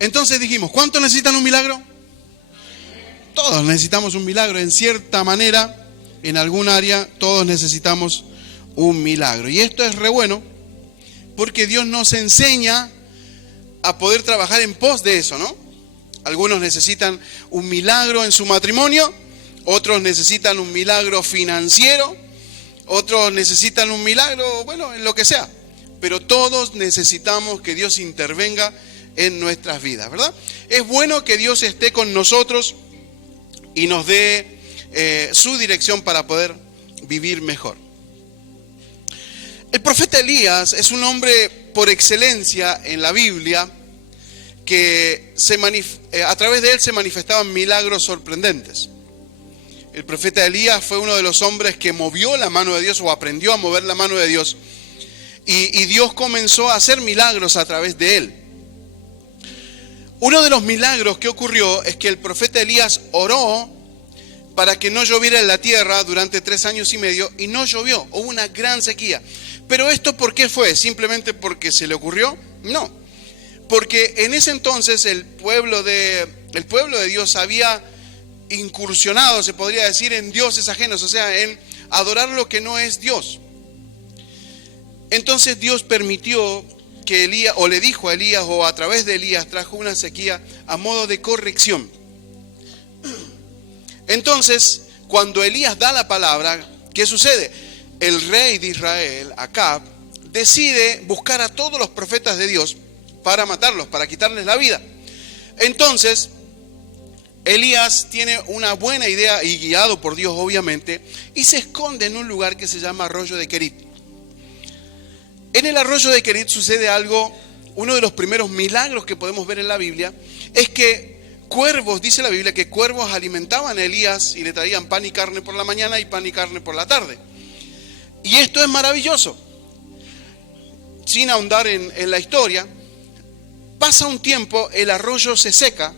Entonces dijimos, ¿cuántos necesitan un milagro? Todos necesitamos un milagro. En cierta manera, en algún área, todos necesitamos un milagro. Y esto es re bueno, porque Dios nos enseña a poder trabajar en pos de eso, ¿no? Algunos necesitan un milagro en su matrimonio, otros necesitan un milagro financiero, otros necesitan un milagro, bueno, en lo que sea. Pero todos necesitamos que Dios intervenga en nuestras vidas, ¿verdad? Es bueno que Dios esté con nosotros y nos dé su dirección para poder vivir mejor. El profeta Elías es un hombre por excelencia en la Biblia que a través de él se manifestaban milagros sorprendentes. El profeta Elías fue uno de los hombres que movió la mano de Dios o aprendió a mover la mano de Dios y Dios comenzó a hacer milagros a través de él. Uno de los milagros que ocurrió es que el profeta Elías oró para que no lloviera en la tierra durante 3 años y medio y no llovió, hubo una gran sequía. Pero esto ¿por qué fue? ¿Simplemente porque se le ocurrió? No, porque en ese entonces el pueblo de Dios había incursionado, se podría decir, en dioses ajenos, o sea, en adorar lo que no es Dios. Entonces Dios permitió que Elías, o le dijo a Elías, o a través de Elías trajo una sequía a modo de corrección. Entonces, cuando Elías da la palabra, ¿qué sucede? El rey de Israel, Acab, decide buscar a todos los profetas de Dios para matarlos, para quitarles la vida. Entonces, Elías tiene una buena idea, y guiado por Dios obviamente, y se esconde en un lugar que se llama Arroyo de Querit. En el Arroyo de Querit sucede algo, uno de los primeros milagros que podemos ver en la Biblia, es que cuervos, dice la Biblia, que cuervos alimentaban a Elías y le traían pan y carne por la mañana y pan y carne por la tarde. Y esto es maravilloso. Sin ahondar en la historia, pasa un tiempo, el arroyo se seca,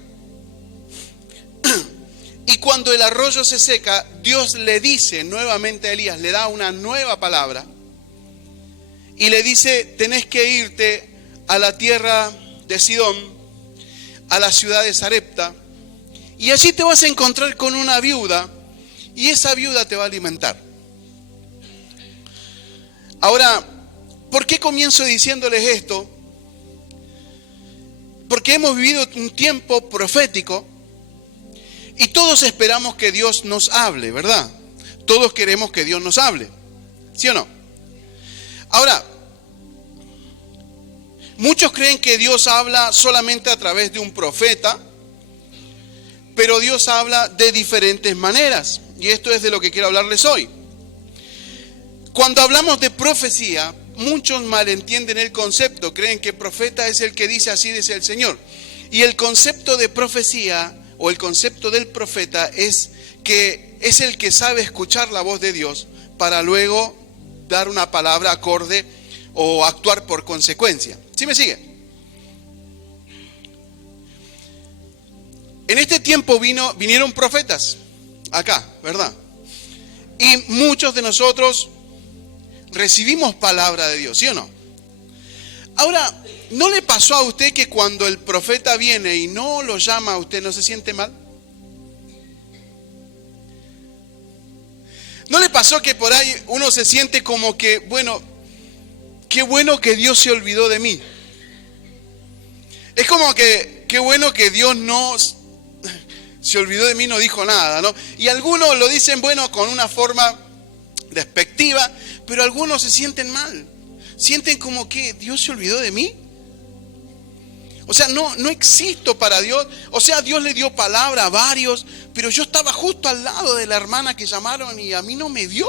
y cuando el arroyo se seca, Dios le dice nuevamente a Elías, le da una nueva palabra, y le dice, tenés que irte a la tierra de Sidón, a la ciudad de Sarepta, y allí te vas a encontrar con una viuda, y esa viuda te va a alimentar. Ahora, ¿por qué comienzo diciéndoles esto? Porque hemos vivido un tiempo profético, y todos esperamos que Dios nos hable, ¿verdad? Todos queremos que Dios nos hable, ¿sí o no? Ahora, muchos creen que Dios habla solamente a través de un profeta, pero Dios habla de diferentes maneras, y esto es de lo que quiero hablarles hoy. Cuando hablamos de profecía, muchos malentienden el concepto, creen que profeta es el que dice así dice el Señor. Y el concepto de profecía o el concepto del profeta es que es el que sabe escuchar la voz de Dios para luego dar una palabra acorde o actuar por consecuencia. ¿Sí me sigue? En este tiempo vinieron profetas acá, ¿verdad? Y muchos de nosotros recibimos palabra de Dios, ¿sí o no? Ahora, ¿no le pasó a usted que cuando el profeta viene y no lo llama a usted, no se siente mal? ¿No le pasó que por ahí uno se siente como que, bueno, qué bueno que Dios se olvidó de mí? Es como que, qué bueno que Dios no se olvidó de mí, no dijo nada, ¿no? Y algunos lo dicen, bueno, con una forma despectiva, pero algunos se sienten mal. Sienten como que Dios se olvidó de mí. O sea, no existo para Dios. O sea, Dios le dio palabra a varios, pero yo estaba justo al lado de la hermana que llamaron y a mí no me dio.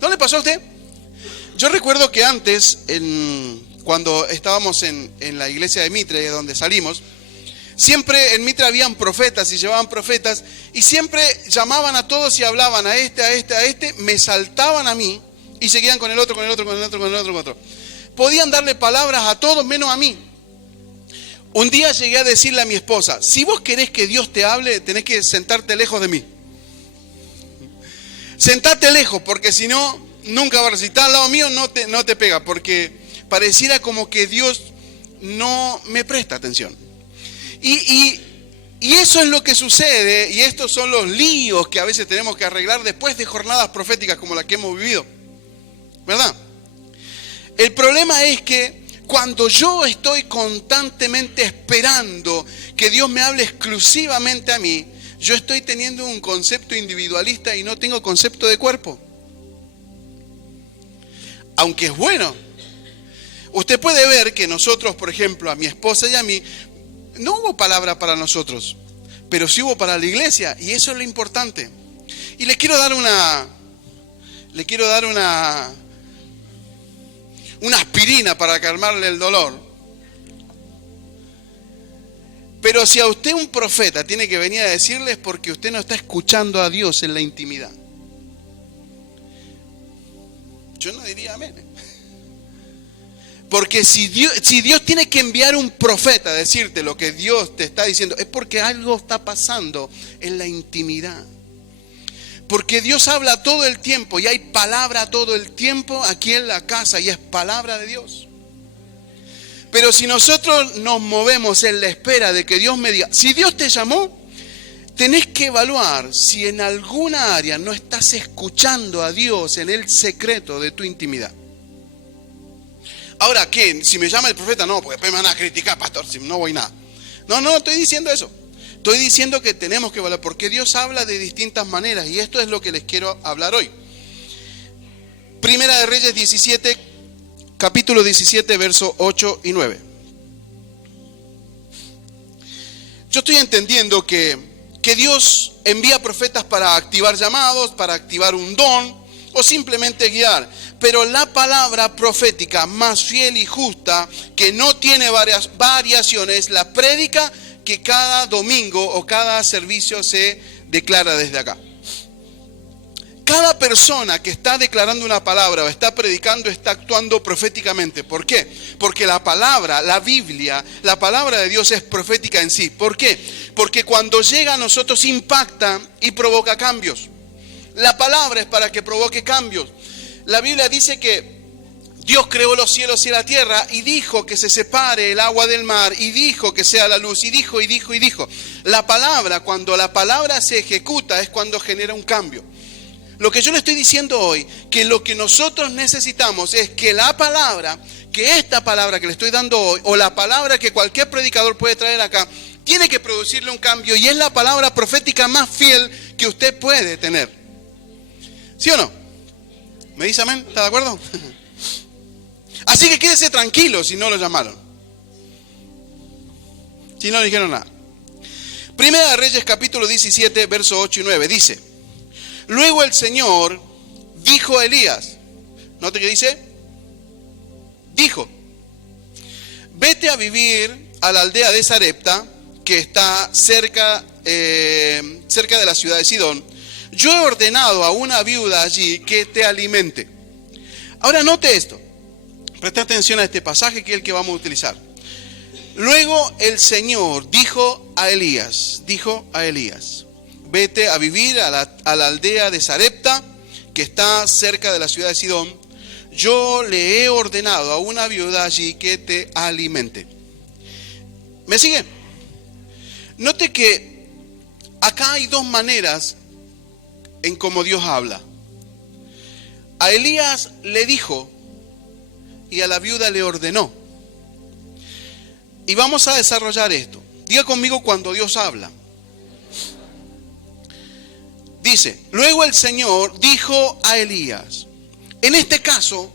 ¿No le pasó a usted? Yo recuerdo que antes, cuando estábamos en la iglesia de Mitre, de donde salimos, siempre en Mitre habían profetas y llevaban profetas y siempre llamaban a todos y hablaban a este, me saltaban a mí y seguían con el otro. Podían darle palabras a todos menos a mí. Un día llegué a decirle a mi esposa, si vos querés que Dios te hable, tenés que sentarte lejos de mí. Sentate lejos, porque si no, nunca vas a recibir. Está al lado mío, no te pega, porque pareciera como que Dios no me presta atención. Y eso es lo que sucede, y estos son los líos que a veces tenemos que arreglar después de jornadas proféticas como la que hemos vivido, ¿verdad? El problema es que cuando yo estoy constantemente esperando que Dios me hable exclusivamente a mí, yo estoy teniendo un concepto individualista y no tengo concepto de cuerpo. Aunque es bueno. Usted puede ver que nosotros, por ejemplo, a mi esposa y a mí, no hubo palabra para nosotros, pero sí hubo para la iglesia, y eso es lo importante. Y le quiero dar una aspirina para calmarle el dolor. Pero si a usted un profeta tiene que venir a decirle es porque usted no está escuchando a Dios en la intimidad. Yo no diría amén. Porque si Dios tiene que enviar un profeta a decirte lo que Dios te está diciendo, es porque algo está pasando en la intimidad. Porque Dios habla todo el tiempo y hay palabra todo el tiempo aquí en la casa y es palabra de Dios. Pero si nosotros nos movemos en la espera de que Dios me diga, si Dios te llamó, tenés que evaluar si en alguna área no estás escuchando a Dios en el secreto de tu intimidad. Ahora, ¿qué? Si me llama el profeta, no, porque después me van a criticar, pastor, si no voy nada. No estoy diciendo eso. Estoy diciendo que tenemos que evaluar, porque Dios habla de distintas maneras, y esto es lo que les quiero hablar hoy. Primera de Reyes 17, capítulo 17, versos 8 y 9. Yo estoy entendiendo que Dios envía profetas para activar llamados, para activar un don, o simplemente guiar. Pero la palabra profética más fiel y justa, que no tiene variaciones, la prédica que cada domingo o cada servicio se declara desde acá. Cada persona que está declarando una palabra o está predicando está actuando proféticamente. ¿Por qué? Porque la palabra, la Biblia, la palabra de Dios es profética en sí. ¿Por qué? Porque cuando llega a nosotros impacta y provoca cambios. La palabra es para que provoque cambios. La Biblia dice que Dios creó los cielos y la tierra y dijo que se separe el agua del mar y dijo que sea la luz y dijo. La palabra, cuando la palabra se ejecuta es cuando genera un cambio. Lo que yo le estoy diciendo hoy, que lo que nosotros necesitamos es que la palabra, que esta palabra que le estoy dando hoy, o la palabra que cualquier predicador puede traer acá, tiene que producirle un cambio y es la palabra profética más fiel que usted puede tener. ¿Sí o no? ¿Me dice amén? ¿Está de acuerdo? Así que quédese tranquilo si no lo llamaron. Si no le dijeron nada. Primera de Reyes capítulo 17, versos 8 y 9 dice: luego el Señor dijo a Elías, ¿note qué dice? Dijo: vete a vivir a la aldea de Sarepta, que está cerca de la ciudad de Sidón. Yo he ordenado a una viuda allí que te alimente. Ahora note esto. Presta atención a este pasaje que es el que vamos a utilizar. Luego el Señor dijo a Elías, vete a vivir a la aldea de Sarepta, que está cerca de la ciudad de Sidón. Yo le he ordenado a una viuda allí que te alimente. ¿Me sigue? Note que acá hay dos maneras en cómo Dios habla. A Elías le dijo y a la viuda le ordenó. Y vamos a desarrollar esto. Diga conmigo cuando Dios habla. Dice: luego el Señor dijo a Elías. En este caso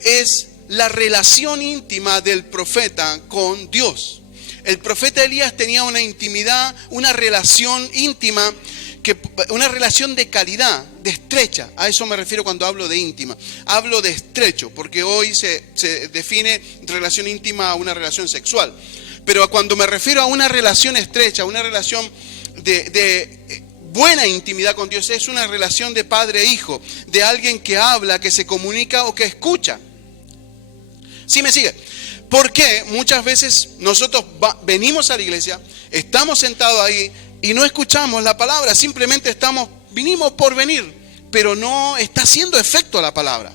es la relación íntima del profeta con Dios. El profeta Elías tenía una intimidad, una relación íntima, una relación de calidad, de estrecha. A eso me refiero cuando hablo de íntima. Hablo de estrecho, porque hoy se define relación íntima a una relación sexual. Pero cuando me refiero a una relación estrecha, una relación de buena intimidad con Dios, es una relación de padre e hijo, de alguien que habla, que se comunica o que escucha. ¿Sí me sigue? ¿Por qué muchas veces nosotros venimos a la iglesia, estamos sentados ahí y no escuchamos la palabra? Simplemente vinimos por venir, pero no está haciendo efecto la palabra.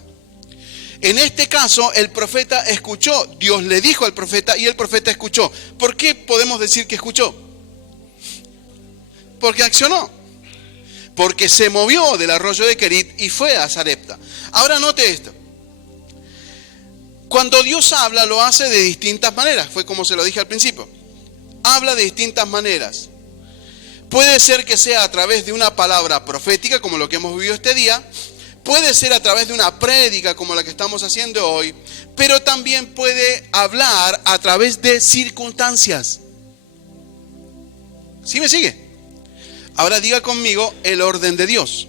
En este caso, el profeta escuchó. Dios le dijo al profeta y el profeta escuchó. ¿Por qué podemos decir que escuchó? Porque accionó. Porque se movió del arroyo de Querit y fue a Sarepta. Ahora note esto. Cuando Dios habla, lo hace de distintas maneras. Fue como se lo dije al principio. Habla de distintas maneras. Puede ser que sea a través de una palabra profética, como lo que hemos vivido este día. Puede ser a través de una prédica, como la que estamos haciendo hoy. Pero también puede hablar a través de circunstancias. ¿Sí me sigue? Ahora diga conmigo el orden de Dios.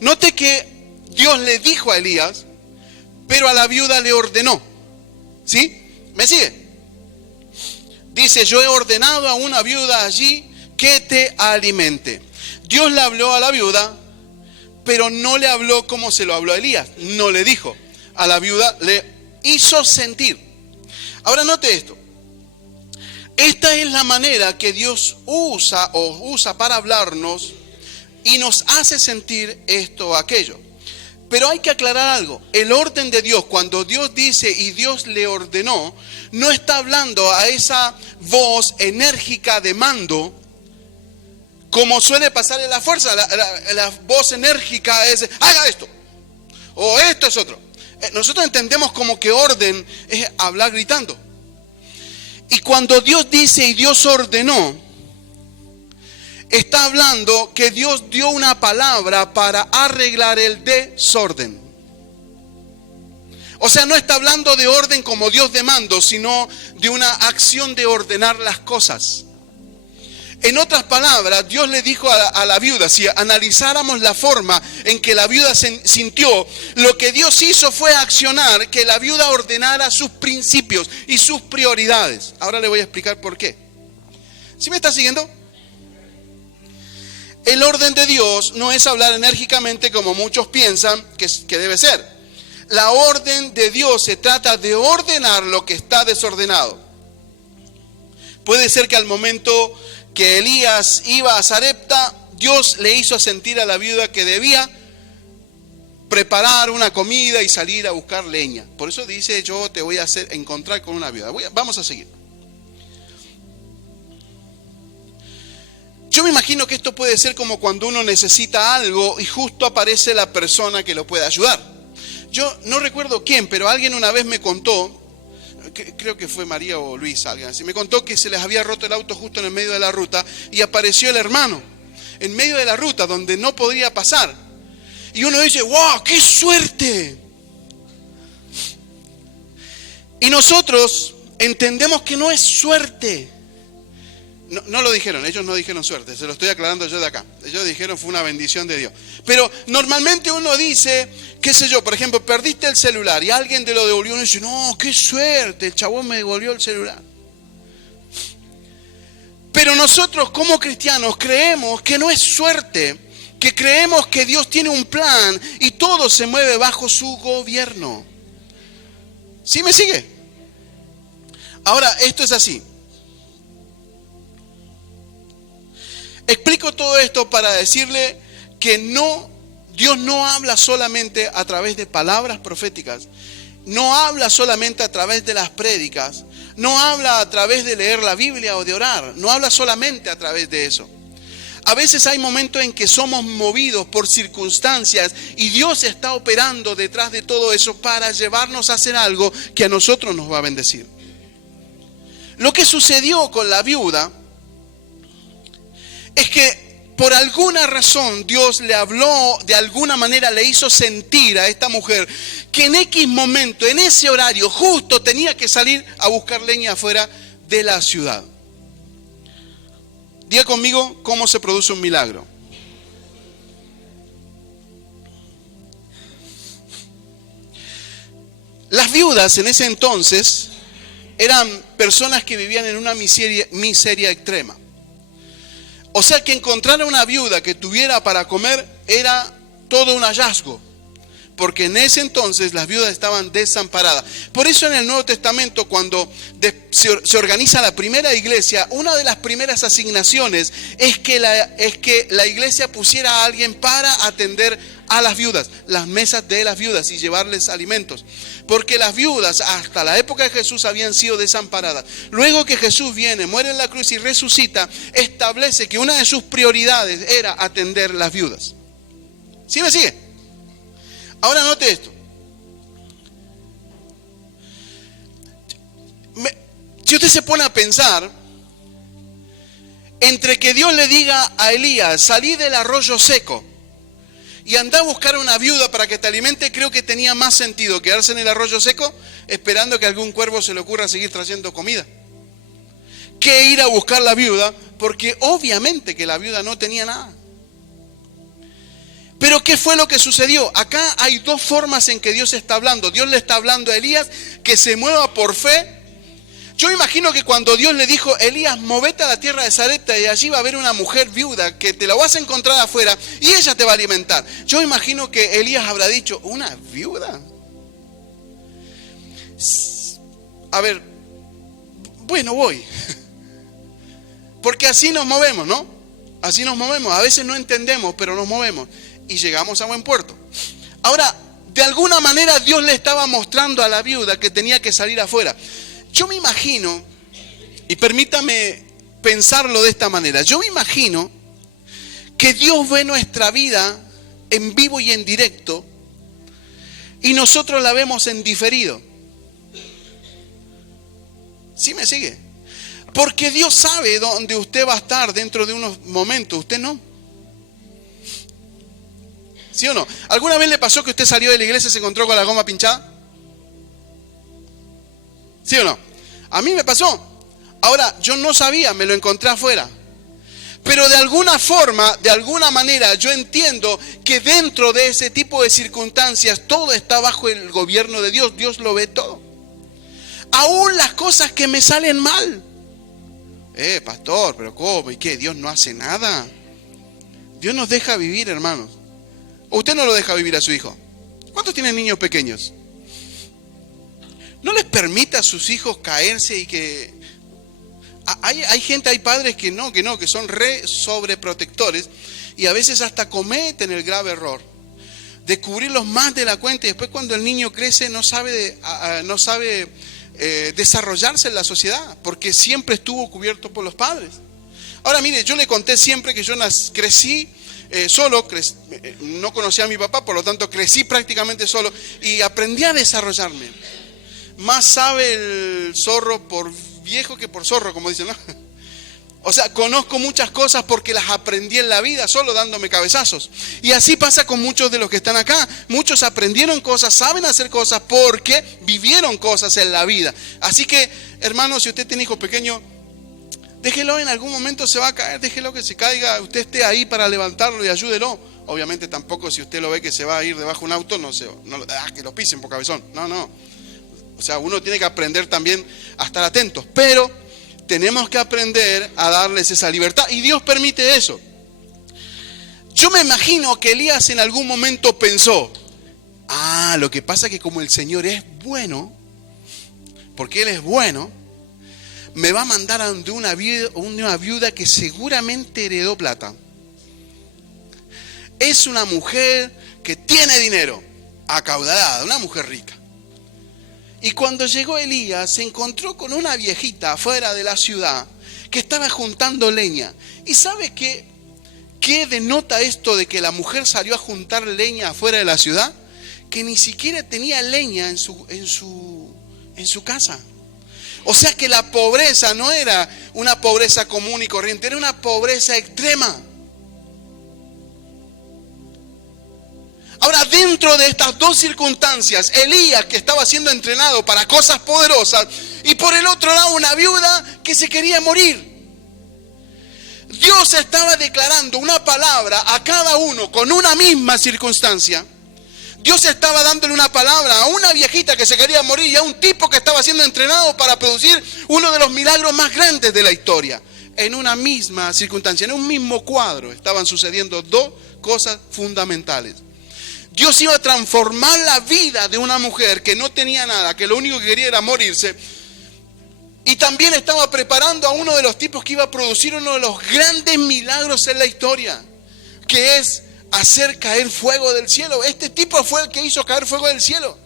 Note que Dios le dijo a Elías, pero a la viuda le ordenó. ¿Sí? ¿Me sigue? Dice, yo he ordenado a una viuda allí que te alimente. Dios le habló a la viuda, pero no le habló como se lo habló a Elías. No le dijo. A la viuda le hizo sentir. Ahora note esto. Esta es la manera que Dios usa para hablarnos y nos hace sentir esto o aquello. Pero hay que aclarar algo. El orden de Dios, cuando Dios dice y Dios le ordenó, no está hablando a esa voz enérgica de mando, como suele pasar en la fuerza. La voz enérgica es, haga esto, o esto es otro. Nosotros entendemos como que orden es hablar gritando. Y cuando Dios dice y Dios ordenó, está hablando que Dios dio una palabra para arreglar el desorden. O sea, no está hablando de orden como Dios de mando, sino de una acción de ordenar las cosas. En otras palabras, Dios le dijo a la viuda, si analizáramos la forma en que la viuda sintió, lo que Dios hizo fue accionar que la viuda ordenara sus principios y sus prioridades. Ahora le voy a explicar por qué. ¿Sí me está siguiendo? El orden de Dios no es hablar enérgicamente como muchos piensan que debe ser. La orden de Dios se trata de ordenar lo que está desordenado. Puede ser que al momento que Elías iba a Sarepta, Dios le hizo sentir a la viuda que debía preparar una comida y salir a buscar leña. Por eso dice, yo te voy a encontrar con una viuda. Vamos a seguir. Yo me imagino que esto puede ser como cuando uno necesita algo y justo aparece la persona que lo puede ayudar. Yo no recuerdo quién, pero alguien una vez me contó, creo que fue María o Luis, alguien así, me contó que se les había roto el auto justo en el medio de la ruta y apareció el hermano en medio de la ruta donde no podría pasar. Y uno dice, ¡wow! ¡Qué suerte! Y nosotros entendemos que no es suerte. No lo dijeron, ellos no dijeron suerte, se lo estoy aclarando yo de acá. Ellos dijeron fue una bendición de Dios. Pero normalmente uno dice, qué sé yo, por ejemplo, perdiste el celular y alguien te lo devolvió y uno dice, no, qué suerte, el chabón me devolvió el celular. Pero nosotros como cristianos creemos que no es suerte, que creemos que Dios tiene un plan y todo se mueve bajo su gobierno. ¿Sí me sigue? Ahora, esto es así. Explico todo esto para decirle que Dios no habla solamente a través de palabras proféticas, no habla solamente a través de las prédicas, no habla a través de leer la Biblia o de orar, no habla solamente a través de eso. A veces hay momentos en que somos movidos por circunstancias y Dios está operando detrás de todo eso para llevarnos a hacer algo que a nosotros nos va a bendecir. Lo que sucedió con la viuda es que por alguna razón Dios le habló, de alguna manera le hizo sentir a esta mujer que en X momento, en ese horario, justo tenía que salir a buscar leña afuera de la ciudad. Diga conmigo cómo se produce un milagro. Las viudas en ese entonces eran personas que vivían en una miseria extrema. O sea que encontrar a una viuda que tuviera para comer era todo un hallazgo. porque en ese entonces las viudas estaban desamparadas. Por eso en el Nuevo Testamento, cuando se organiza la primera iglesia, una de las primeras asignaciones es que la iglesia pusiera a alguien para atender a las viudas, las mesas de las viudas y llevarles alimentos. Porque las viudas hasta la época de Jesús habían sido desamparadas. Luego que Jesús viene, muere en la cruz y resucita, establece que una de sus prioridades era atender las viudas. ¿Sí me sigue? Ahora note esto. Si usted se pone a pensar, entre que Dios le diga a Elías, salí del arroyo seco y anda a buscar una viuda para que te alimente, creo que tenía más sentido quedarse en el arroyo seco esperando que algún cuervo se le ocurra seguir trayendo comida, que ir a buscar la viuda, porque obviamente que la viuda no tenía nada. Pero ¿qué fue lo que sucedió? Acá hay dos formas en que Dios está hablando. Dios le está hablando a Elías que se mueva por fe. Yo me imagino que cuando Dios le dijo, Elías, movete a la tierra de Sarepta y allí va a haber una mujer viuda que te la vas a encontrar afuera y ella te va a alimentar. Yo me imagino que Elías habrá dicho, ¿una viuda? A ver, bueno, voy. Porque así nos movemos, ¿no? Así nos movemos. A veces no entendemos, pero nos movemos y llegamos a buen puerto. Ahora, de alguna manera Dios le estaba mostrando a la viuda que tenía que salir afuera. Yo me imagino, y permítame pensarlo de esta manera, yo me imagino que Dios ve nuestra vida en vivo y en directo y nosotros la vemos en diferido. ¿Sí me sigue? Porque Dios sabe dónde usted va a estar dentro de unos momentos, usted no. ¿Sí o no? ¿Alguna vez le pasó que usted salió de la iglesia y se encontró con la goma pinchada? ¿Sí o no? A mí me pasó. Ahora, yo no sabía, me lo encontré afuera. Pero de alguna forma, de alguna manera, yo entiendo que dentro de ese tipo de circunstancias, todo está bajo el gobierno de Dios. Dios lo ve todo. Aún las cosas que me salen mal. Pastor, pero ¿cómo? ¿Y qué? ¿Dios no hace nada? Dios nos deja vivir, hermanos. ¿O usted no lo deja vivir a su hijo? ¿Cuántos tienen niños pequeños? No les permite a sus hijos caerse y que... Hay gente, hay padres que son sobreprotectores y a veces hasta cometen el grave error de cubrirlos más de la cuenta y después cuando el niño crece no sabe desarrollarse en la sociedad porque siempre estuvo cubierto por los padres. Ahora mire, yo le conté siempre que yo crecí solo, no conocía a mi papá, por lo tanto crecí prácticamente solo y aprendí a desarrollarme. Más sabe el zorro por viejo que por zorro, como dicen, ¿no? O sea, conozco muchas cosas porque las aprendí en la vida, solo dándome cabezazos. Y así pasa con muchos de los que están acá. Muchos aprendieron cosas, saben hacer cosas porque vivieron cosas en la vida. Así que, hermano, si usted tiene hijos pequeños, déjelo, en algún momento se va a caer, déjelo que se caiga, usted esté ahí para levantarlo y ayúdelo. Obviamente tampoco si usted lo ve que se va a ir debajo de un auto, que lo pisen por cabezón. No. O sea, uno tiene que aprender también a estar atentos, pero tenemos que aprender a darles esa libertad y Dios permite eso. Yo me imagino que Elías en algún momento pensó, lo que pasa es que como el Señor es bueno, porque Él es bueno, me va a mandar a una viuda que seguramente heredó plata. Es una mujer que tiene dinero, acaudalada, una mujer rica. Y cuando llegó Elías se encontró con una viejita afuera de la ciudad que estaba juntando leña. ¿Y sabe qué denota esto de que la mujer salió a juntar leña afuera de la ciudad? Que ni siquiera tenía leña en su casa. O sea que la pobreza no era una pobreza común y corriente, era una pobreza extrema. Ahora, dentro de estas dos circunstancias, Elías, que estaba siendo entrenado para cosas poderosas, y por el otro lado una viuda que se quería morir. Dios estaba declarando una palabra a cada uno con una misma circunstancia. Dios estaba dándole una palabra a una viejita que se quería morir y a un tipo que estaba siendo entrenado para producir uno de los milagros más grandes de la historia. En una misma circunstancia, en un mismo cuadro, estaban sucediendo dos cosas fundamentales. Dios iba a transformar la vida de una mujer que no tenía nada, que lo único que quería era morirse. Y también estaba preparando a uno de los tipos que iba a producir uno de los grandes milagros en la historia, que es hacer caer fuego del cielo. Este tipo fue el que hizo caer fuego del cielo.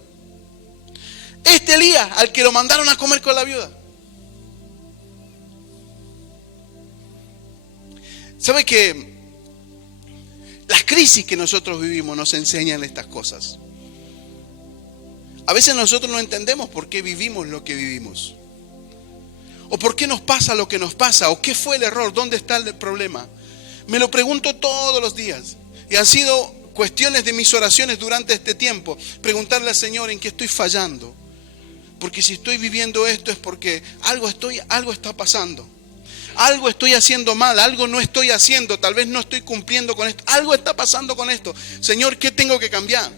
Este Elías, al que lo mandaron a comer con la viuda. ¿Sabe que las crisis que nosotros vivimos nos enseñan estas cosas? A veces nosotros no entendemos por qué vivimos lo que vivimos. O por qué nos pasa lo que nos pasa. O qué fue el error, dónde está el problema. Me lo pregunto todos los días. Y han sido cuestiones de mis oraciones durante este tiempo. Preguntarle al Señor en qué estoy fallando. Porque si estoy viviendo esto es porque algo está pasando. Algo estoy haciendo mal, algo no estoy haciendo, tal vez no estoy cumpliendo con esto. Algo está pasando con esto. Señor, ¿qué tengo que cambiar?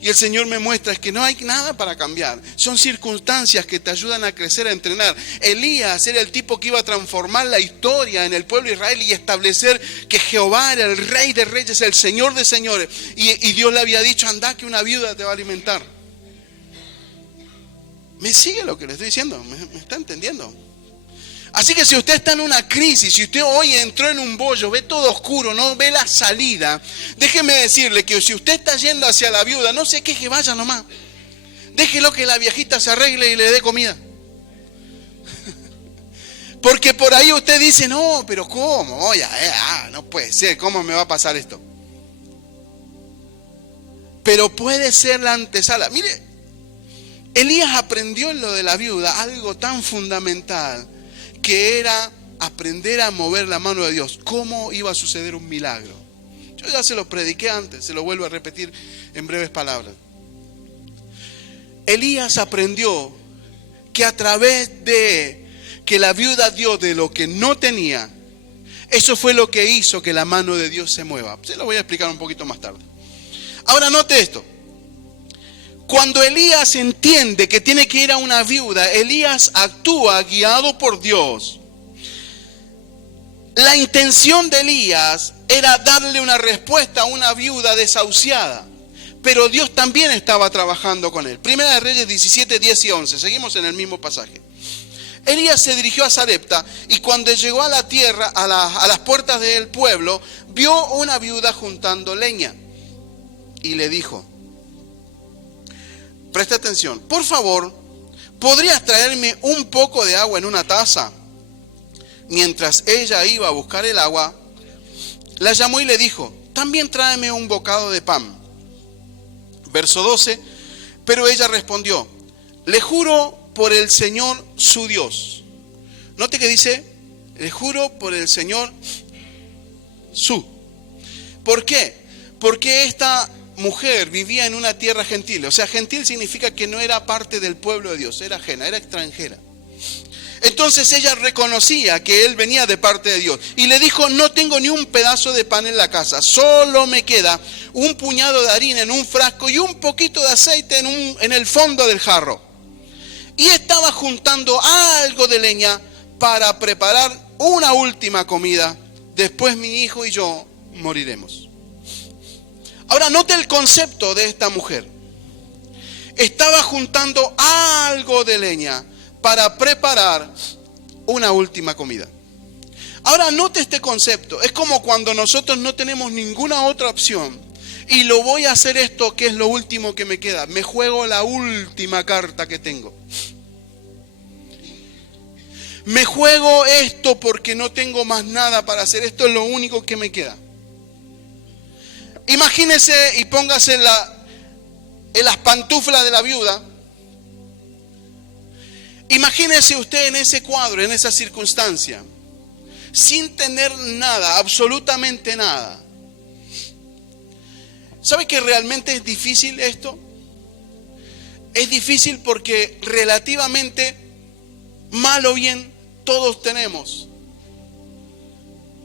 Y el Señor me muestra es que no hay nada para cambiar. Son circunstancias que te ayudan a crecer, a entrenar. Elías era el tipo que iba a transformar la historia en el pueblo de Israel y establecer que Jehová era el rey de reyes, el Señor de señores. Y Dios le había dicho, anda que una viuda te va a alimentar. ¿Me sigue lo que le estoy diciendo? ¿Me está entendiendo? Así que si usted está en una crisis, si usted hoy entró en un bollo, ve todo oscuro, no ve la salida, déjeme decirle que si usted está yendo hacia la viuda, no se queje, vaya nomás. Déjelo que la viejita se arregle y le dé comida. Porque por ahí usted dice, no, pero ¿cómo? Oye, no puede ser, ¿cómo me va a pasar esto? Pero puede ser la antesala. Mire, Elías aprendió en lo de la viuda algo tan fundamental, que era aprender a mover la mano de Dios. ¿Cómo iba a suceder un milagro? Yo ya se lo prediqué antes, se lo vuelvo a repetir en breves palabras. Elías aprendió que a través de que la viuda dio de lo que no tenía, eso fue lo que hizo que la mano de Dios se mueva. Se lo voy a explicar un poquito más tarde. Ahora note esto. Cuando Elías entiende que tiene que ir a una viuda, Elías actúa guiado por Dios. La intención de Elías era darle una respuesta a una viuda desahuciada, pero Dios también estaba trabajando con él. Primera de Reyes 17, 10 y 11, seguimos en el mismo pasaje. Elías se dirigió a Sarepta y cuando llegó a la tierra, a las puertas del pueblo, vio una viuda juntando leña y le dijo, presta atención, por favor, ¿podrías traerme un poco de agua en una taza? Mientras ella iba a buscar el agua, la llamó y le dijo, también tráeme un bocado de pan. Verso 12, pero ella respondió, le juro por el Señor su Dios. Note que dice, le juro por el Señor su. ¿Por qué? Porque esta mujer vivía en una tierra gentil. O sea, gentil significa que no era parte del pueblo de Dios, era ajena, era extranjera. Entonces ella reconocía que él venía de parte de Dios y le dijo, no tengo ni un pedazo de pan en la casa, solo me queda un puñado de harina en un frasco y un poquito de aceite en el fondo del jarro. Y estaba juntando algo de leña para preparar una última comida, después mi hijo y yo moriremos. Ahora note el concepto de esta mujer. Estaba juntando algo de leña para preparar una última comida. Ahora note este concepto. Es como cuando nosotros no tenemos ninguna otra opción y lo voy a hacer esto que es lo último que me queda. Me juego la última carta que tengo. Me juego esto porque no tengo más nada para hacer. Esto es lo único que me queda. Imagínese y póngase en las pantuflas de la viuda. Imagínese usted en ese cuadro, en esa circunstancia, sin tener nada, absolutamente nada. ¿Sabe que realmente es difícil esto? Es difícil porque relativamente, mal o bien, todos tenemos.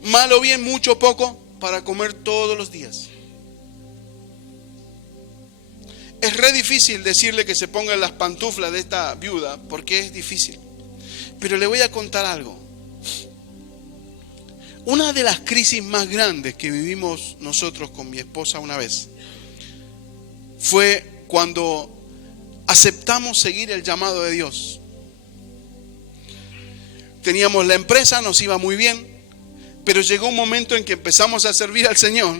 Mal o bien, mucho o poco, para comer todos los días. Es re difícil decirle que se ponga en las pantuflas de esta viuda, porque es difícil. Pero le voy a contar algo. Una de las crisis más grandes que vivimos nosotros con mi esposa una vez fue cuando aceptamos seguir el llamado de Dios. Teníamos la empresa, nos iba muy bien, pero llegó un momento en que empezamos a servir al Señor.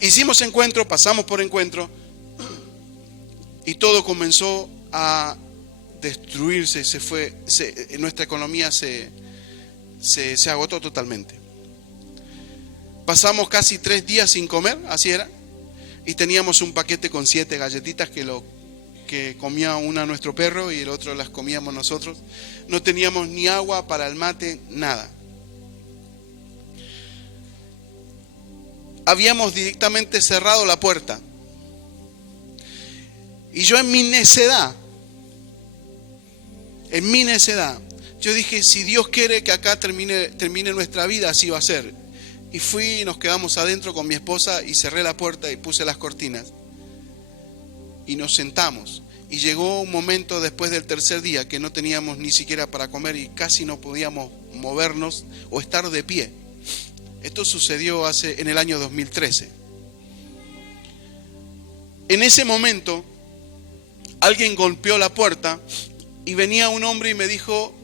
Hicimos encuentro, pasamos por encuentro, y todo comenzó a destruirse. Nuestra economía se agotó totalmente. Pasamos casi 3 días sin comer, así era, y teníamos un paquete con 7 galletitas que comía una nuestro perro y el otro las comíamos nosotros. No teníamos ni agua para el mate, nada. Habíamos directamente cerrado la puerta. Y yo en mi necedad, yo dije, si Dios quiere que acá termine nuestra vida, así va a ser. Y fui y nos quedamos adentro con mi esposa y cerré la puerta y puse las cortinas. Y nos sentamos. Y llegó un momento después del 3er día que no teníamos ni siquiera para comer y casi no podíamos movernos o estar de pie. Esto sucedió en el año 2013. En ese momento, alguien golpeó la puerta y venía un hombre y me dijo,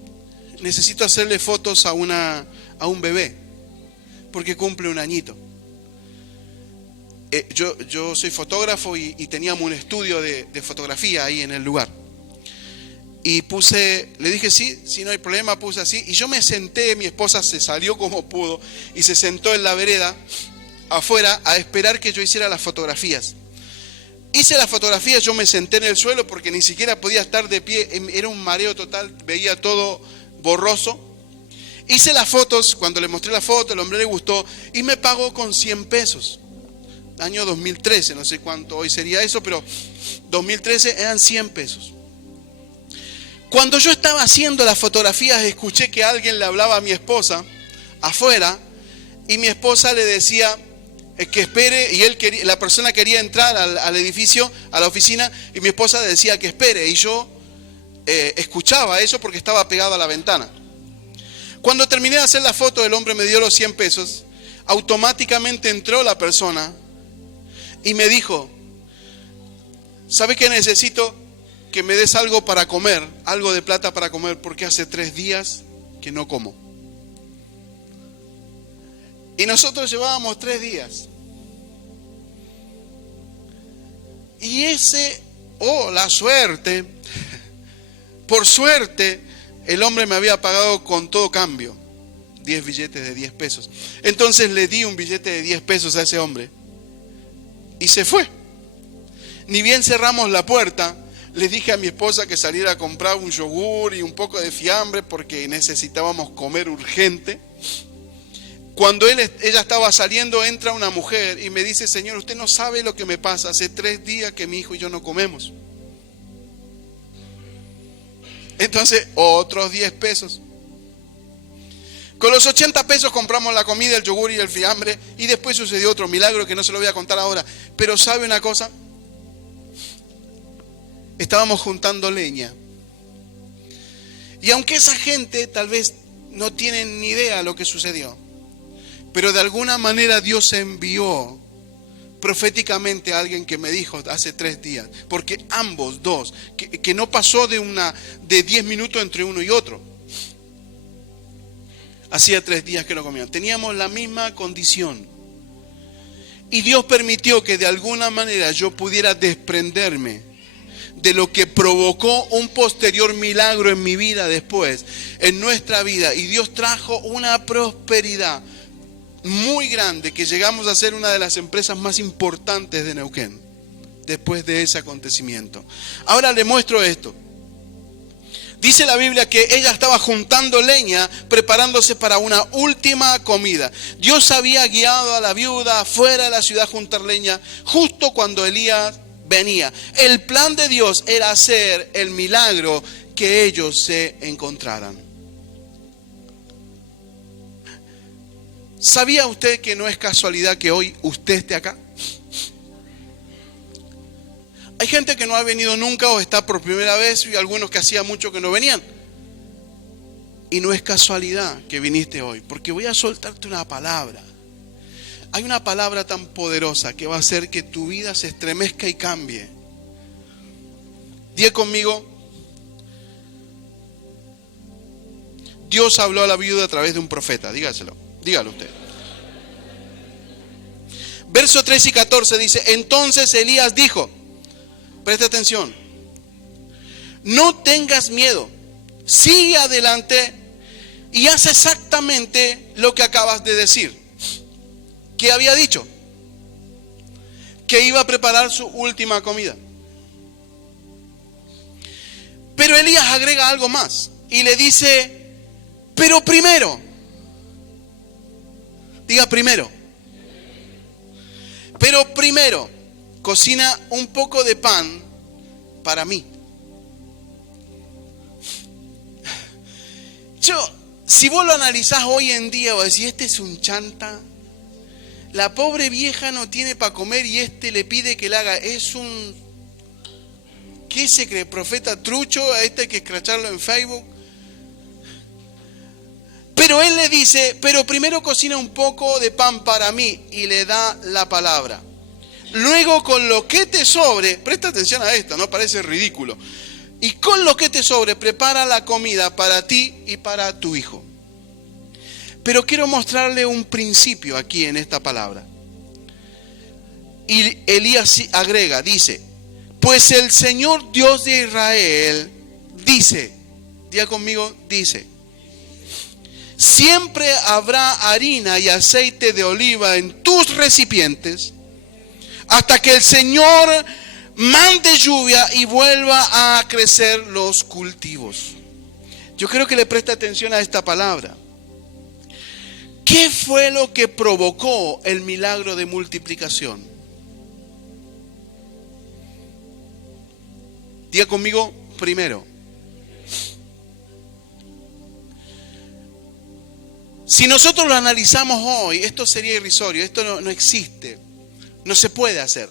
necesito hacerle fotos a un bebé, porque cumple 1 añito. Yo soy fotógrafo y teníamos un estudio de fotografía ahí en el lugar. Y le dije sí, no hay problema, puse así. Y yo me senté, mi esposa se salió como pudo y se sentó en la vereda afuera a esperar que yo hiciera las fotografías. Hice las fotografías, yo me senté en el suelo porque ni siquiera podía estar de pie, era un mareo total, veía todo borroso. Hice las fotos, cuando le mostré la foto, el hombre le gustó y me pagó con 100 pesos. Año 2013, no sé cuánto hoy sería eso, pero 2013 eran 100 pesos. Cuando yo estaba haciendo las fotografías, escuché que alguien le hablaba a mi esposa afuera y mi esposa le decía que espere, y la persona quería entrar al edificio, a la oficina, y mi esposa le decía que espere, y yo escuchaba eso porque estaba pegado a la ventana. Cuando terminé de hacer la foto, el hombre me dio los 100 pesos, automáticamente entró la persona y me dijo, ¿sabe qué necesito? Que me des algo para comer, algo de plata para comer, porque hace 3 días que no como. Y nosotros llevábamos 3 días. Y la suerte, por suerte, el hombre me había pagado con todo cambio, 10 billetes de 10 pesos. Entonces le di un billete de 10 pesos a ese hombre y se fue. Ni bien cerramos la puerta, le dije a mi esposa que saliera a comprar un yogur y un poco de fiambre porque necesitábamos comer urgente. Cuando ella estaba saliendo, entra una mujer y me dice, señor, usted no sabe lo que me pasa. Hace 3 días que mi hijo y yo no comemos. Entonces, otros 10 pesos. Con los 80 pesos compramos la comida, el yogur y el fiambre. Y después sucedió otro milagro que no se lo voy a contar ahora. Pero ¿sabe una cosa? Estábamos juntando leña. Y aunque esa gente tal vez no tienen ni idea de lo que sucedió, pero de alguna manera Dios envió proféticamente a alguien que me dijo hace 3 días, porque ambos dos, que no pasó de 10 minutos entre uno y otro. Hacía 3 días que no comían. Teníamos la misma condición. Y Dios permitió que de alguna manera yo pudiera desprenderme de lo que provocó un posterior milagro en mi vida después, en nuestra vida. Y Dios trajo una prosperidad muy grande que llegamos a ser una de las empresas más importantes de Neuquén después de ese acontecimiento. Ahora le muestro esto. Dice la Biblia que ella estaba juntando leña, preparándose para una última comida. Dios había guiado a la viuda fuera de la ciudad a juntar leña justo cuando Elías venía. El plan de Dios era hacer el milagro que ellos se encontraran. ¿Sabía usted que no es casualidad que hoy usted esté acá? Hay gente que no ha venido nunca o está por primera vez y algunos que hacía mucho que no venían. Y no es casualidad que viniste hoy, porque voy a soltarte una palabra. Hay una palabra tan poderosa que va a hacer que tu vida se estremezca y cambie. Diga conmigo: Dios habló a la viuda a través de un profeta. Dígaselo, dígalo usted. Verso 3 y 14 dice: entonces Elías dijo, presta atención, no tengas miedo, sigue adelante y haz exactamente lo que acabas de decir. ¿Qué había dicho? Que iba a preparar su última comida. Pero Elías agrega algo más y le dice: pero primero, diga primero, pero primero cocina un poco de pan para mí. Si vos lo analizás hoy en día, vos decís: este es un chanta, la pobre vieja no tiene para comer y este le pide que le haga. Es un, ¿qué se cree? Profeta trucho, a este hay que escracharlo en Facebook. Pero él le dice: pero primero cocina un poco de pan para mí, y le da la palabra. Luego, con lo que te sobre, presta atención a esto, no parece ridículo, y con lo que te sobre, prepara la comida para ti y para tu hijo. Pero quiero mostrarle un principio aquí en esta palabra. Y Elías agrega, dice: pues el Señor Dios de Israel dice, diga conmigo, dice: siempre habrá harina y aceite de oliva en tus recipientes hasta que el Señor mande lluvia y vuelva a crecer los cultivos. Yo quiero que le preste atención a esta palabra. ¿Qué fue lo que provocó el milagro de multiplicación? Diga conmigo, primero. Si nosotros lo analizamos hoy, esto sería irrisorio, esto no existe, no se puede hacer.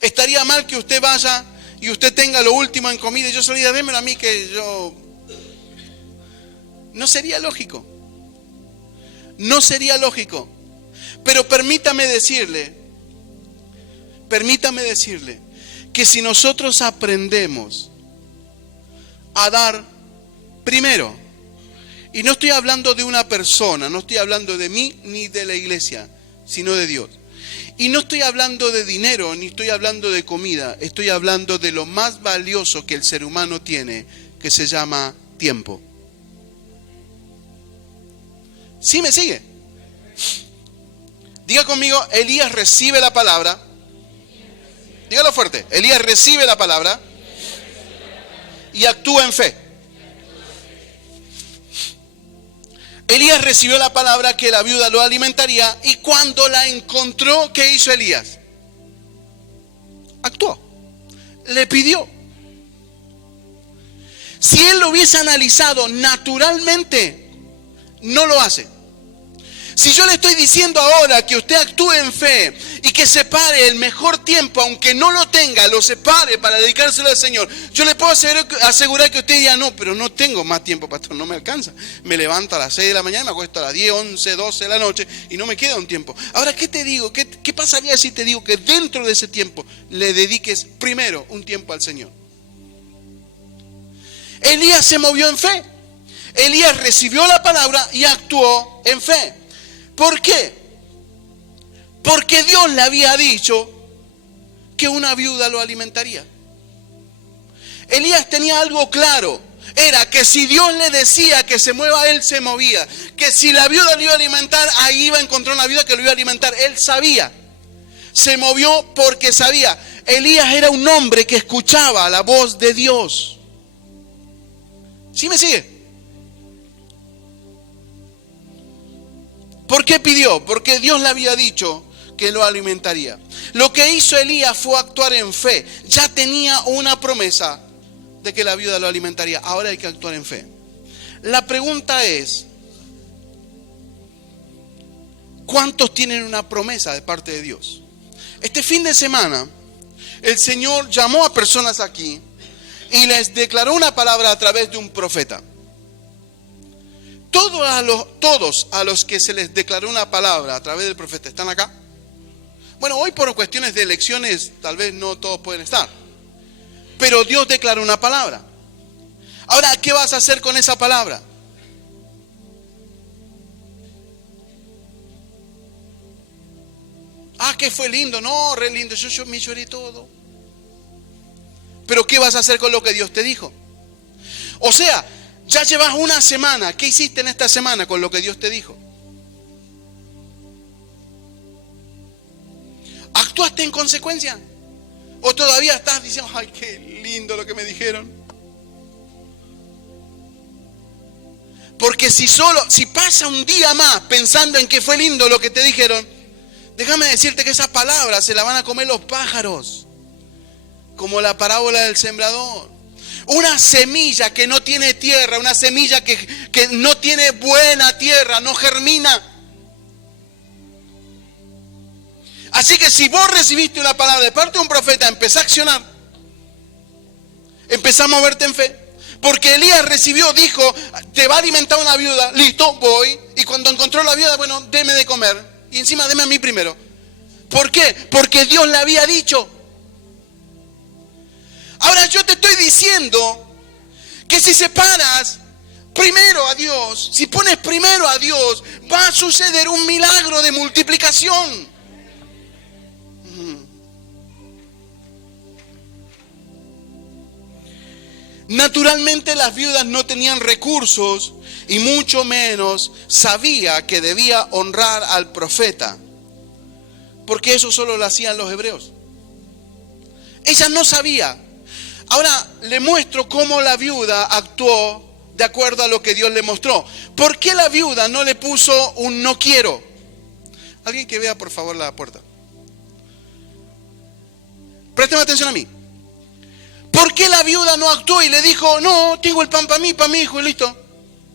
Estaría mal que usted vaya y usted tenga lo último en comida y yo solía démelo a mí que yo... No sería lógico. No sería lógico. Pero permítame decirle que si nosotros aprendemos a dar primero, y no estoy hablando de una persona, no estoy hablando de mí ni de la iglesia, sino de Dios. Y no estoy hablando de dinero, ni estoy hablando de comida, estoy hablando de lo más valioso que el ser humano tiene, que se llama tiempo. ¿Sí me sigue? Diga conmigo: Elías recibe la palabra. Dígalo fuerte: Elías recibe la palabra y actúa en fe. Elías recibió la palabra que la viuda lo alimentaría, y cuando la encontró, ¿qué hizo Elías? Actuó, le pidió. Si él lo hubiese analizado naturalmente, no lo hace. Si yo le estoy diciendo ahora que usted actúe en fe y que separe el mejor tiempo, aunque no lo tenga, lo separe para dedicárselo al Señor, yo le puedo asegurar que usted diga: no, pero no tengo más tiempo, pastor, no me alcanza. Me levanto a las 6 de la mañana, me acuesto a las 10, 11, 12 de la noche y no me queda un tiempo. Ahora, ¿qué te digo? ¿Qué pasaría si te digo que dentro de ese tiempo le dediques primero un tiempo al Señor? Elías se movió en fe. Elías recibió la palabra y actuó en fe. ¿Por qué? Porque Dios le había dicho que una viuda lo alimentaría. Elías tenía algo claro. Era que si Dios le decía que se mueva, él se movía. Que si la viuda lo iba a alimentar, ahí iba a encontrar una viuda que lo iba a alimentar. Él sabía. Se movió porque sabía. Elías era un hombre que escuchaba la voz de Dios. ¿Sí me sigue? ¿Por qué pidió? Porque Dios le había dicho que lo alimentaría. Lo que hizo Elías fue actuar en fe. Ya tenía una promesa de que la viuda lo alimentaría. Ahora hay que actuar en fe. La pregunta es: ¿cuántos tienen una promesa de parte de Dios? Este fin de semana, el Señor llamó a personas aquí y les declaró una palabra a través de un profeta. Todos a los que se les declaró una palabra a través del profeta, ¿están acá? Bueno, hoy por cuestiones de elecciones tal vez no todos pueden estar. Pero Dios declaró una palabra. Ahora, ¿qué vas a hacer con esa palabra? Ah, que fue lindo. No, re lindo. Yo me lloré todo. Pero ¿qué vas a hacer con lo que Dios te dijo? O sea, ya llevas una semana. ¿Qué hiciste en esta semana con lo que Dios te dijo? ¿Actuaste en consecuencia? ¿O todavía estás diciendo, ay, qué lindo lo que me dijeron? Porque si pasa un día más pensando en que fue lindo lo que te dijeron, déjame decirte que esas palabras se las van a comer los pájaros. Como la parábola del sembrador. Una semilla que no tiene tierra, una semilla que no tiene buena tierra, no germina. Así que si vos recibiste una palabra de parte de un profeta, empezá a accionar. Empezá a moverte en fe. Porque Elías dijo, te va a alimentar una viuda, listo, voy. Y cuando encontró la viuda, bueno, deme de comer. Y encima deme a mí primero. ¿Por qué? Porque Dios le había dicho. Ahora yo te estoy diciendo que si separas primero a Dios, si pones primero a Dios, va a suceder un milagro de multiplicación. Naturalmente las viudas no tenían recursos y mucho menos sabía que debía honrar al profeta, porque eso solo lo hacían los hebreos. Ella no sabía. Ahora le muestro cómo la viuda actuó de acuerdo a lo que Dios le mostró. ¿Por qué la viuda no le puso un no quiero? Alguien que vea por favor la puerta. Présteme atención a mí. ¿Por qué la viuda no actuó y le dijo, no, tengo el pan para mí, hijo, y listo?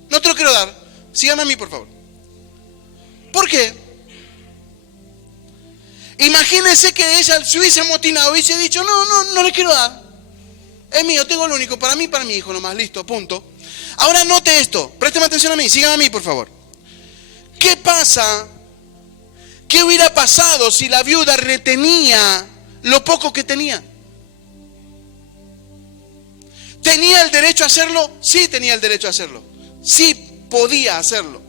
No te lo quiero dar. Síganme a mí, por favor. ¿Por qué? Imagínense que ella se hubiese amotinado, hubiese dicho, no le quiero dar. Es mío, tengo lo único, para mí, para mi hijo nomás, listo, punto. Ahora note esto, présteme atención a mí, síganme a mí, por favor. ¿Qué pasa? ¿Qué hubiera pasado si la viuda retenía lo poco que tenía? ¿Tenía el derecho a hacerlo? Sí, tenía el derecho a hacerlo. Sí, podía hacerlo.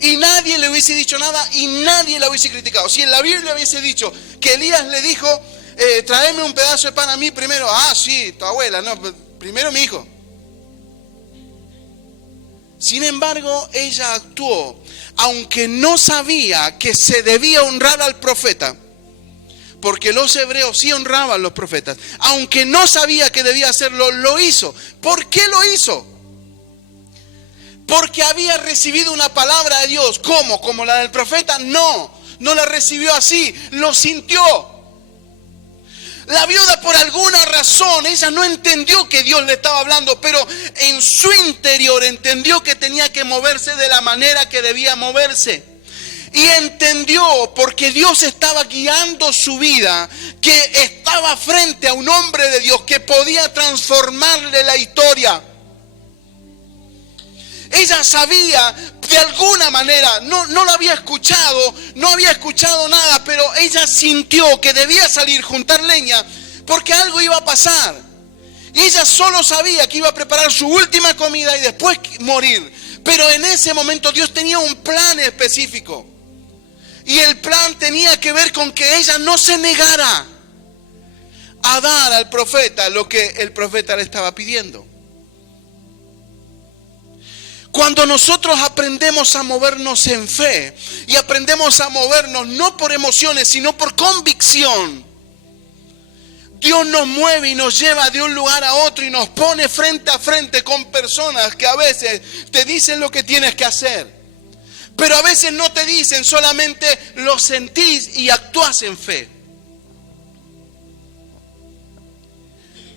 Y nadie le hubiese dicho nada y nadie la hubiese criticado. Si en la Biblia hubiese dicho que Elías le dijo, tráeme un pedazo de pan a mí primero. Ah, sí, tu abuela, no, primero mi hijo. Sin embargo, ella actuó, aunque no sabía que se debía honrar al profeta, porque los hebreos sí honraban a los profetas. Aunque no sabía que debía hacerlo, lo hizo. ¿Por qué lo hizo? Porque había recibido una palabra de Dios. ¿Cómo? ¿Como la del profeta? No la recibió así, lo sintió. La viuda por alguna razón, ella no entendió que Dios le estaba hablando, pero en su interior entendió que tenía que moverse de la manera que debía moverse. Y entendió, porque Dios estaba guiando su vida, que estaba frente a un hombre de Dios que podía transformarle la historia. Ella sabía de alguna manera, no lo había escuchado, no había escuchado nada, pero ella sintió que debía salir, juntar leña, porque algo iba a pasar. Y ella solo sabía que iba a preparar su última comida y después morir. Pero en ese momento Dios tenía un plan específico. Y el plan tenía que ver con que ella no se negara a dar al profeta lo que el profeta le estaba pidiendo. Cuando nosotros aprendemos a movernos en fe y aprendemos a movernos no por emociones, sino por convicción, Dios nos mueve y nos lleva de un lugar a otro y nos pone frente a frente con personas que a veces te dicen lo que tienes que hacer. Pero a veces no te dicen, solamente lo sentís y actúas en fe.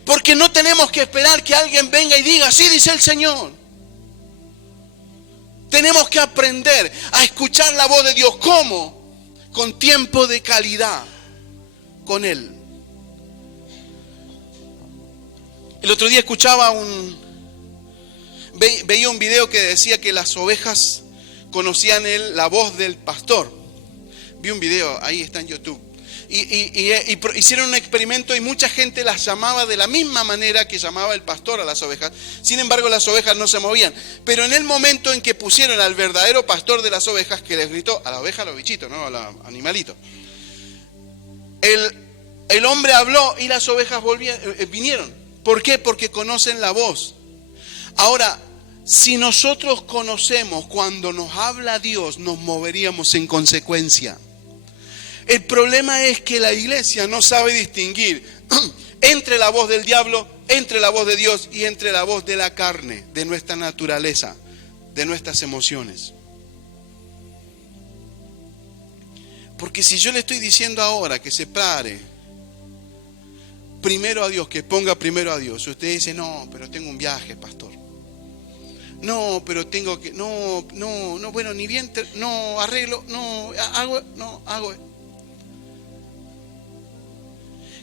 Porque no tenemos que esperar que alguien venga y diga, sí, dice el Señor. Tenemos que aprender a escuchar la voz de Dios. ¿Cómo? Con tiempo de calidad con Él. El otro día escuchaba veía un video que decía que las ovejas conocían la voz del pastor. Vi un video, ahí está en YouTube. Y hicieron un experimento y mucha gente las llamaba de la misma manera que llamaba el pastor a las ovejas. Sin embargo, las ovejas no se movían. Pero en el momento en que pusieron al verdadero pastor de las ovejas, que les gritó a la oveja, a los bichitos, no a los animalitos, el hombre habló y las ovejas vinieron. ¿Por qué? Porque conocen la voz. Ahora, si nosotros conocemos cuando nos habla Dios, nos moveríamos en consecuencia. El problema es que la iglesia no sabe distinguir entre la voz del diablo, entre la voz de Dios y entre la voz de la carne, de nuestra naturaleza, de nuestras emociones. Porque si yo le estoy diciendo ahora que se pare primero a Dios, que ponga primero a Dios, usted dice, no, pero tengo un viaje, pastor. No, pero tengo que, no, bueno, ni bien, no, arreglo, hago.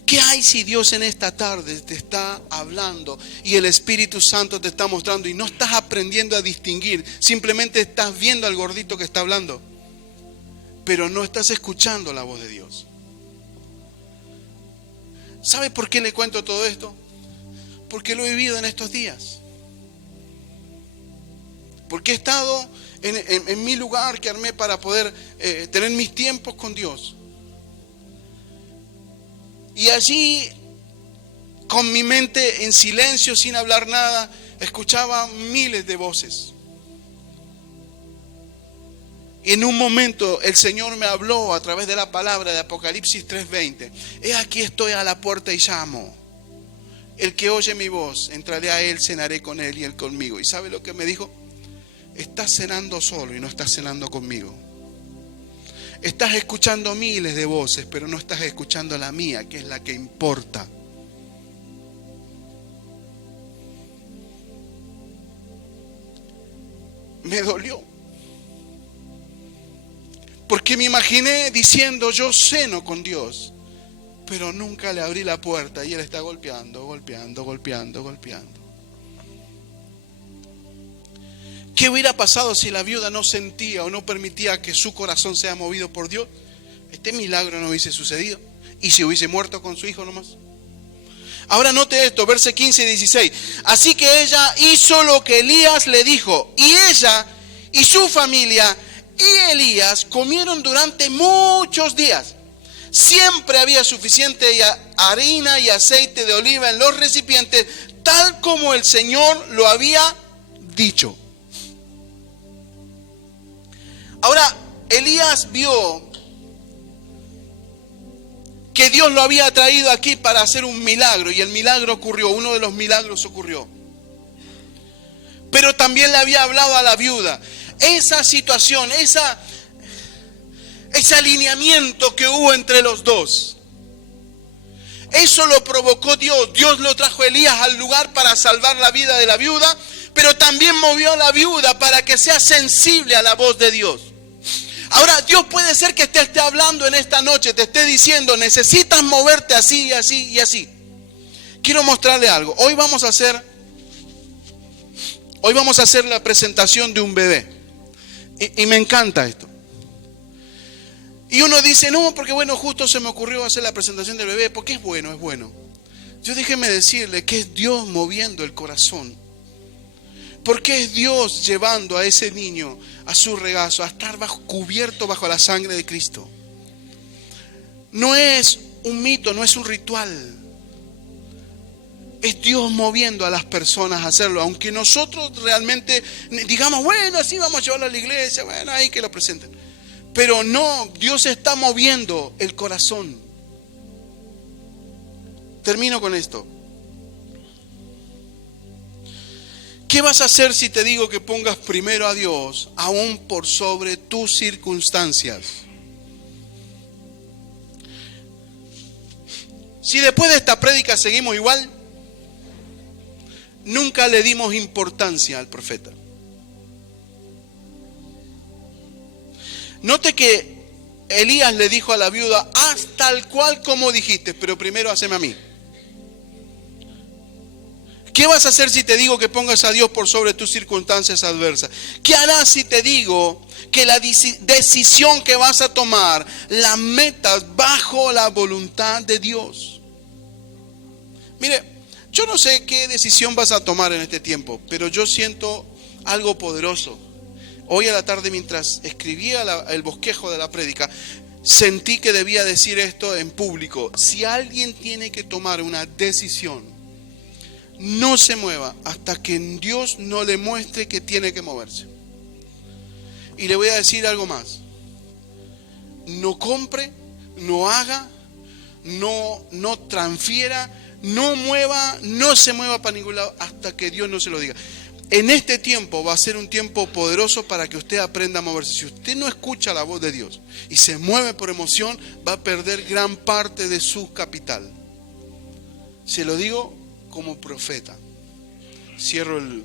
¿Qué hay si Dios en esta tarde te está hablando y el Espíritu Santo te está mostrando y no estás aprendiendo a distinguir? Simplemente estás viendo al gordito que está hablando, pero no estás escuchando la voz de Dios. ¿Sabe por qué le cuento todo esto? Porque lo he vivido en estos días. Porque he estado en mi lugar que armé para poder tener mis tiempos con Dios. Y allí, con mi mente en silencio, sin hablar nada, escuchaba miles de voces. Y en un momento el Señor me habló a través de la palabra de Apocalipsis 3:20. He aquí estoy a la puerta y llamo. El que oye mi voz, entraré a él, cenaré con él y él conmigo. ¿Y sabe lo que me dijo? Estás cenando solo y no estás cenando conmigo. Estás escuchando miles de voces, pero no estás escuchando la mía, que es la que importa. Me dolió. Porque me imaginé diciendo, yo ceno con Dios, pero nunca le abrí la puerta y Él está golpeando. ¿Qué hubiera pasado si la viuda no sentía o no permitía que su corazón sea movido por Dios? Este milagro no hubiese sucedido. Y si hubiese muerto con su hijo nomás. Ahora note esto, versos 15 y 16. Así que ella hizo lo que Elías le dijo. Y ella y su familia y Elías comieron durante muchos días. Siempre había suficiente harina y aceite de oliva en los recipientes, tal como el Señor lo había dicho. Ahora, Elías vio que Dios lo había traído aquí para hacer un milagro, y el milagro ocurrió, uno de los milagros ocurrió. Pero también le había hablado a la viuda. Esa situación, ese alineamiento que hubo entre los dos, eso lo provocó Dios. Dios lo trajo a Elías al lugar para salvar la vida de la viuda, pero también movió a la viuda para que sea sensible a la voz de Dios. Ahora, Dios puede ser que te esté hablando en esta noche, te esté diciendo, necesitas moverte así y así y así. Quiero mostrarle algo. Hoy vamos a hacer la presentación de un bebé. Y me encanta esto. Y uno dice, no, porque bueno, justo se me ocurrió hacer la presentación del bebé, porque es bueno. Yo déjeme decirle que es Dios moviendo el corazón. Porque es Dios llevando a ese niño a su regazo, a estar cubierto bajo la sangre de Cristo. No es un mito, no es un ritual. Es Dios moviendo a las personas a hacerlo. Aunque nosotros realmente digamos, bueno, así vamos a llevarlo a la iglesia, bueno, ahí que lo presenten. Pero no, Dios está moviendo el corazón. Termino con esto. ¿Qué vas a hacer si te digo que pongas primero a Dios, aún por sobre tus circunstancias? Si después de esta prédica seguimos igual, nunca le dimos importancia al profeta. Note que Elías le dijo a la viuda, haz tal cual como dijiste, pero primero haceme a mí. ¿Qué vas a hacer si te digo que pongas a Dios por sobre tus circunstancias adversas? ¿Qué harás si te digo que la decisión que vas a tomar la metas bajo la voluntad de Dios? Mire, yo no sé qué decisión vas a tomar en este tiempo, pero yo siento algo poderoso. Hoy a la tarde, mientras escribía el bosquejo de la prédica, sentí que debía decir esto en público. Si alguien tiene que tomar una decisión, no se mueva hasta que Dios no le muestre que tiene que moverse. Y le voy a decir algo más. No compre, no haga, no transfiera, no mueva, no se mueva para ningún lado hasta que Dios no se lo diga. En este tiempo va a ser un tiempo poderoso para que usted aprenda a moverse. Si usted no escucha la voz de Dios y se mueve por emoción, va a perder gran parte de su capital. Se lo digo como profeta. Cierro el...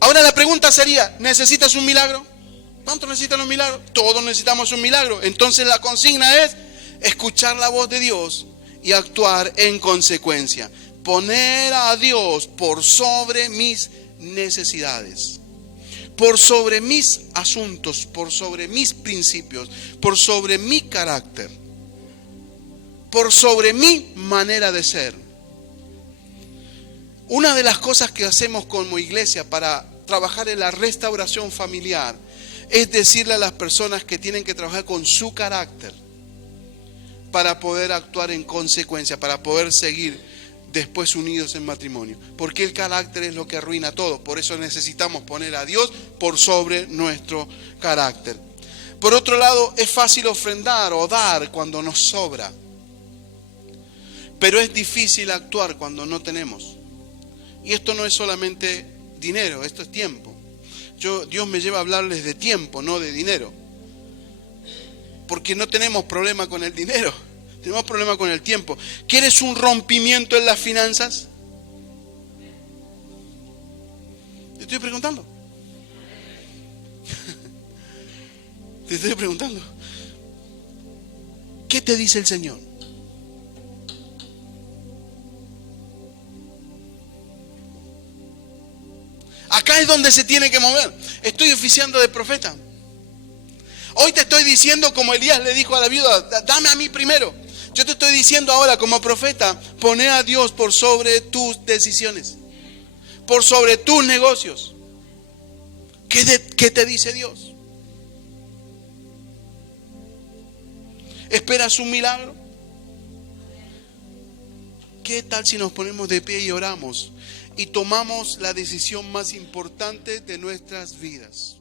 Ahora la pregunta sería, ¿necesitas un milagro? ¿Cuántos necesitan un milagro? Todos necesitamos un milagro. Entonces la consigna es escuchar la voz de Dios y actuar en consecuencia. Poner a Dios por sobre mis necesidades, por sobre mis asuntos, por sobre mis principios, por sobre mi carácter, por sobre mi manera de ser. Una de las cosas que hacemos como iglesia para trabajar en la restauración familiar es decirle a las personas que tienen que trabajar con su carácter para poder actuar en consecuencia, para poder seguir después unidos en matrimonio. Porque el carácter es lo que arruina todo. Por eso necesitamos poner a Dios por sobre nuestro carácter. Por otro lado, es fácil ofrendar o dar cuando nos sobra. Pero es difícil actuar cuando no tenemos. Y esto no es solamente dinero, esto es tiempo. Dios me lleva a hablarles de tiempo, no de dinero. Porque no tenemos problema con el dinero, tenemos problema con el tiempo. ¿Quieres un rompimiento en las finanzas? Te estoy preguntando. Te estoy preguntando. ¿Qué te dice el Señor? Acá es donde se tiene que mover. Estoy oficiando de profeta. Hoy te estoy diciendo como Elías le dijo a la viuda, dame a mí primero. Yo te estoy diciendo ahora como profeta, poné a Dios por sobre tus decisiones, por sobre tus negocios. ¿Qué te dice Dios? ¿Esperas un milagro? ¿Qué tal si nos ponemos de pie y oramos y tomamos la decisión más importante de nuestras vidas?